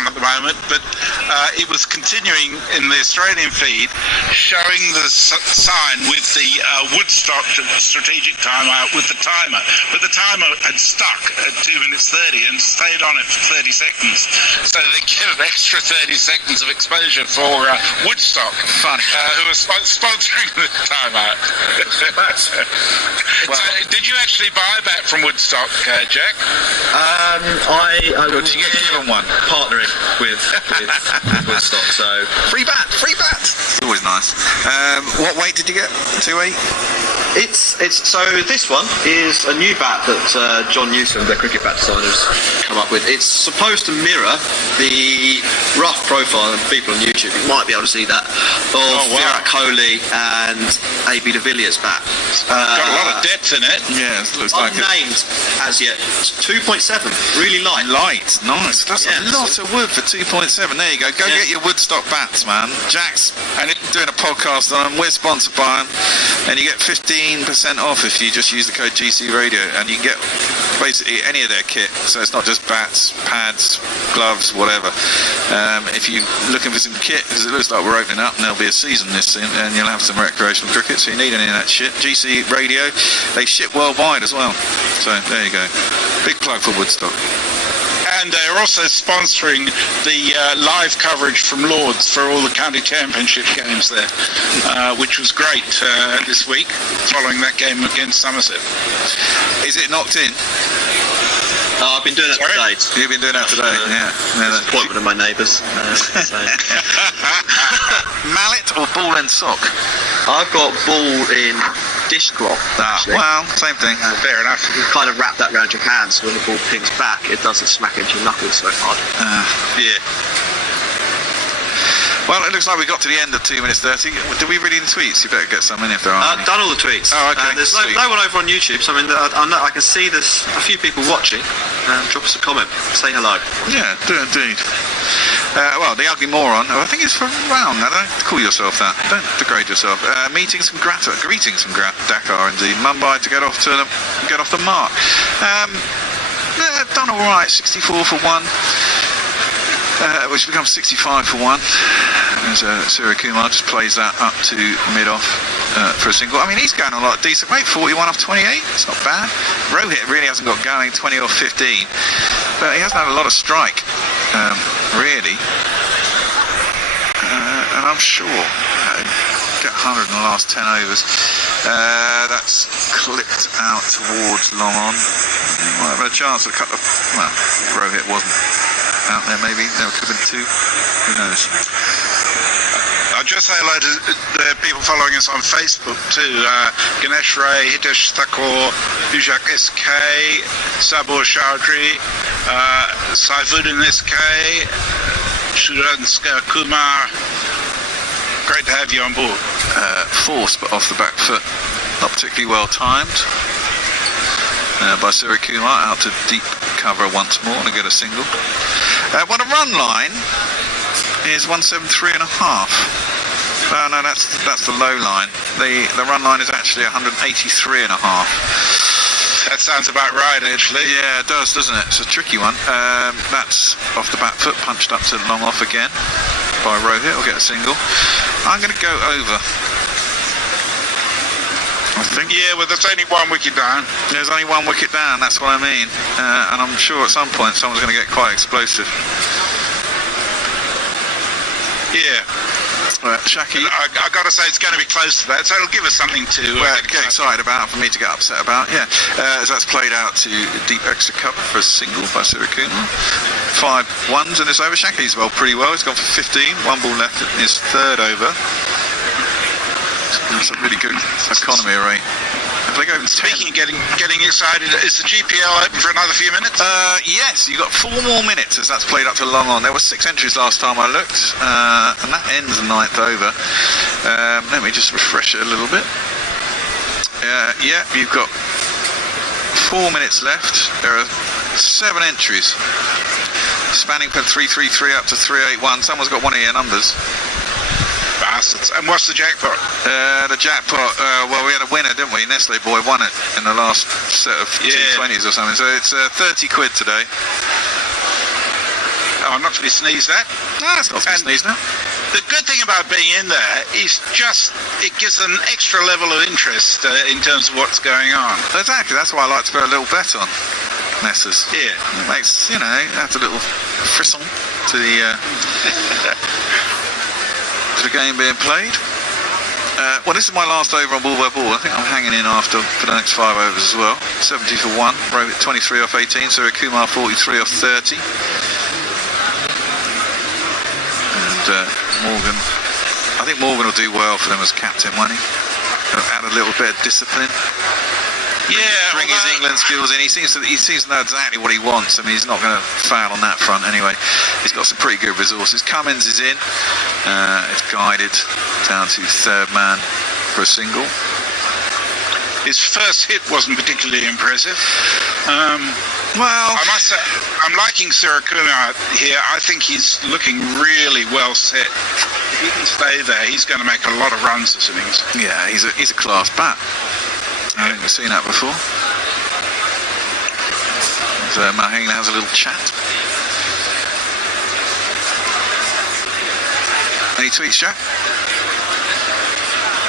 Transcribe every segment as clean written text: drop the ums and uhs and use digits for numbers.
on at the moment, but it was continuing in the Australian feed, showing the sign with the Woodstock strategic timeout with the timer. But the timer had stuck at 2 minutes 30 and stayed on it for 30 seconds. So they give an extra 30 seconds of exposure for Woodstock, Funny. who are sponsoring the timeout. Did you actually buy a bat from Woodstock, Jack? Did you get given one? Partnering with Woodstock, so Free bat. It's always nice. What weight did you get? 2.8? it's so this one is a new bat that John Newsom, the cricket bat designer, has come up with. It's supposed to mirror the rough profile of people on YouTube. You might be able to see that of Virat Kohli and AB de Villiers' bat. Got a lot of depth in it. Yeah, it looks like unnamed as yet. 2.7, really light. Light, nice. That's a lot of wood for 2.7. There you go. Go get your Woodstock bats, man. Jack's doing a podcast on them. We're sponsored by them, and you get 15% off if you just use the code GC Radio, and you can get basically any of their kit. So it's not just bats, pads, gloves, whatever. If you're looking for some kit, because it looks like we're opening up and there'll be a season this soon, and you'll have some recreational cricket, so you need any of that shit. GC Radio, they ship worldwide as well. So there you go. Big plug for Woodstock. And they're also sponsoring the live coverage from Lords for all the county championship games there, which was great this week, following that game against Somerset. Is it knocked in? I've been doing that today. You've been doing that today, yeah. Disappointment of my neighbours. Mallet or ball and sock? I've got ball in dishcloth. Well, same thing. Fair enough. You can kind of wrap that around your hands, so when the ball pings back, it doesn't smack into your knuckles so hard. Yeah. Well, it looks like we got to the end of 2 minutes 30. Did we read any tweets? You better get some in if there are any. I've done all the tweets. Oh, okay. There's no one over on YouTube, so I mean, I can see there's a few people watching. Drop us a comment. Say hello. Yeah, do indeed. Well, the ugly moron. I think it's from round. Now, don't call yourself that. Don't degrade yourself. Greetings from Dakar indeed. Mumbai to get off the mark. Done all right. 64 for 1. Which becomes 65 for 1. As Surya Kumar just plays that up to mid-off for a single. I mean, he's going a lot decent rate, 41 off 28. It's not bad. Rohit really hasn't got going, 20 off 15. But he hasn't had a lot of strike, really. And I'm sure get 100 in the last 10 overs. That's clipped out towards long on. Might have a chance of a couple of... Well, Rohit wasn't out there, maybe. There could have been 2. Who knows? I'll just say hello to the people following us on Facebook too. Ganesh Ray, Hitesh Thakur, Ujak SK, Sabur Chaudhry, Saifuddin SK, Shuranska Kumar. Great to have you on board. Force, but off the back foot. Not particularly well timed. By Surya Kumar, out to deep cover once more to get a single. Well, the run line is 173.5. No, that's the low line. The run line is actually 183.5. That sounds about right, actually. Yeah, it does, doesn't it? It's a tricky one. That's off the back foot, punched up to long off again by Rohit. Will get a single. I'm going to go over. I think. Yeah, well, there's only 1 wicket down. There's only 1 wicket down, that's what I mean. And I'm sure at some point someone's going to get quite explosive. Yeah. Shaki. I got to say, it's going to be close to that, so it'll give us something to get excited about, for me to get upset about. Yeah, as that's played out to deep extra cover for a single by Surya Kumar. 5 ones in this over. Shaki's pretty well. He's gone for 15. 1 ball left in his 3rd over. That's a really good economy rate. If they go 10. Speaking of getting excited, is the GPL open for another few minutes? Yes, you've got 4 more minutes as that's played up to long on. There were 6 entries last time I looked, and that ends the 9th over. Let me just refresh it a little bit. Yeah, you've got 4 minutes left. There are 7 entries, spanning from 333 up to 381. Someone's got one of your numbers. Bastards. And what's the jackpot? The jackpot, well, we had a winner, didn't we? Nestle Boy won it in the last set of T20s or something. So it's 30 quid today. not to be sneezed at. No, it's not to be sneezed at. The good thing about being in there is just it gives an extra level of interest in terms of what's going on. Exactly, that's why I like to put a little bet on Messers. Yeah. It makes, adds a little frisson to the to the game being played. Well, this is my last over on ball by ball. I think I'm hanging in after for the next 5 overs as well. 70 for 1, Rohit 23 off 18, Surya Kumar 43 off 30. And Morgan, I think Morgan will do well for them as captain, won't he? He'll add a little bit of discipline. Bring his England skills in. He seems to know exactly what he wants. I mean, he's not going to fail on that front anyway. He's got some pretty good resources. Cummins is in. It's guided down to third man for a single. His first hit wasn't particularly impressive. Well, I must say, I'm liking Surya Kumar here. I think he's looking really well set. If he can stay there, he's going to make a lot of runs this innings. Yeah, he's a class bat. I think we've seen that before. So Mahing has a little chat. Any tweets, Jack?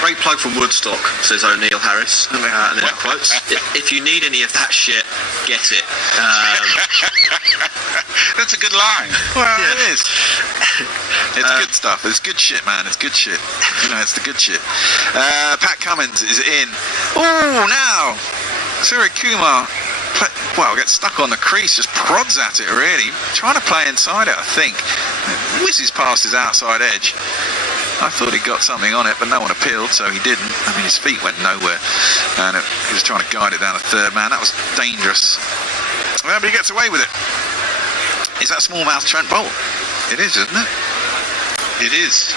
Great plug from Woodstock, says O'Neill Harris. And then quotes, if you need any of that shit, get it. That's a good line. Well, yeah. It is. It's good stuff. It's good shit, man. It's good shit. It's the good shit. Pat Cummins is in. Oh, now Surya Kumar gets stuck on the crease, just prods at it, really. Trying to play inside it, I think. It whizzes past his outside edge. I thought he got something on it, but no one appealed, so he didn't. I mean, his feet went nowhere, and he was trying to guide it down to third man. That was dangerous. Well, but he gets away with it. Is that smallmouth Trent Bolt? It is, isn't it? It is.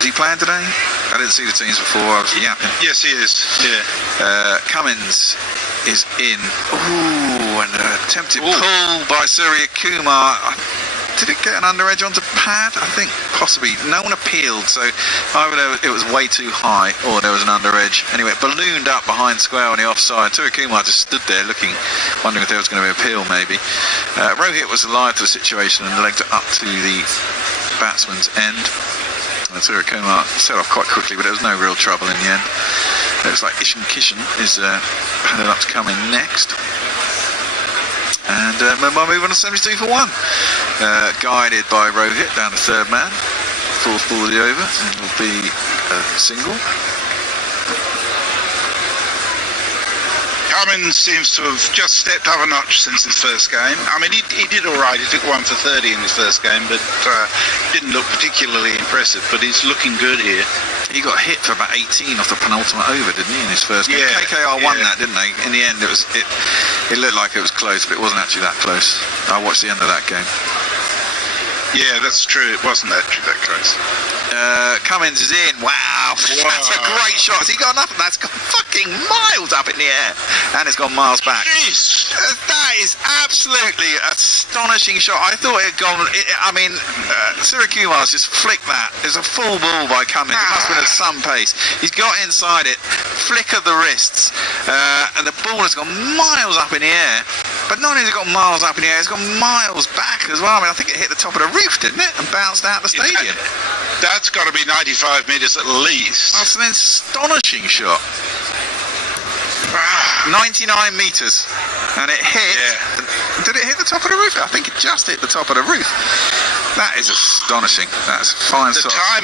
Is he playing today? I didn't see the teams before. I was yapping. Yes, he is. Yeah. Cummins is in. Ooh, and an attempted pull by Surya Kumar. Did it get an under edge onto pad? I think possibly. No one appealed, so either it was way too high or there was an under edge. Anyway, it ballooned up behind square on the offside. Surya Kumar just stood there looking, wondering if there was going to be an appeal maybe. Rohit was alive to the situation and legged it up to the batsman's end. And Surya Kumar set off quite quickly, but there was no real trouble in the end. It looks like Ishan Kishan is padded up to come in next. And Mumbai move on to 72 for 1. Guided by Rohit down to third man. Fourth ball of the over, and it will be a single. Cummins seems to have just stepped up a notch since his first game. I mean, he did all right. He took 1 for 30 in his first game, but didn't look particularly impressive. But he's looking good here. He got hit for about 18 off the penultimate over, didn't he, in his first game? Yeah, KKR won that, didn't they? In the end, it looked like it was close, but it wasn't actually that close. I watched the end of that game. Yeah, that's true. It wasn't actually that close. Cummins is in. Wow. That's a great shot. Has he got enough? That's gone fucking miles up in the air. And it's gone miles back. Jeez. That is absolutely astonishing shot. I thought it had gone... Surya Kumar's just flicked that. There's a full ball by Cummins. It must have been at some pace. He's got inside it, flick of the wrists, and the ball has gone miles up in the air. But not only has it got miles up in the air, it's gone miles back as well. I mean, I think it hit the top of the roof, didn't it? And bounced out the stadium. That's got to be 95 metres at least. That's an astonishing shot. 99 metres. And it hit... Yeah. Did it hit the top of the roof? I think it just hit the top of the roof. That is astonishing. That's fine. The timing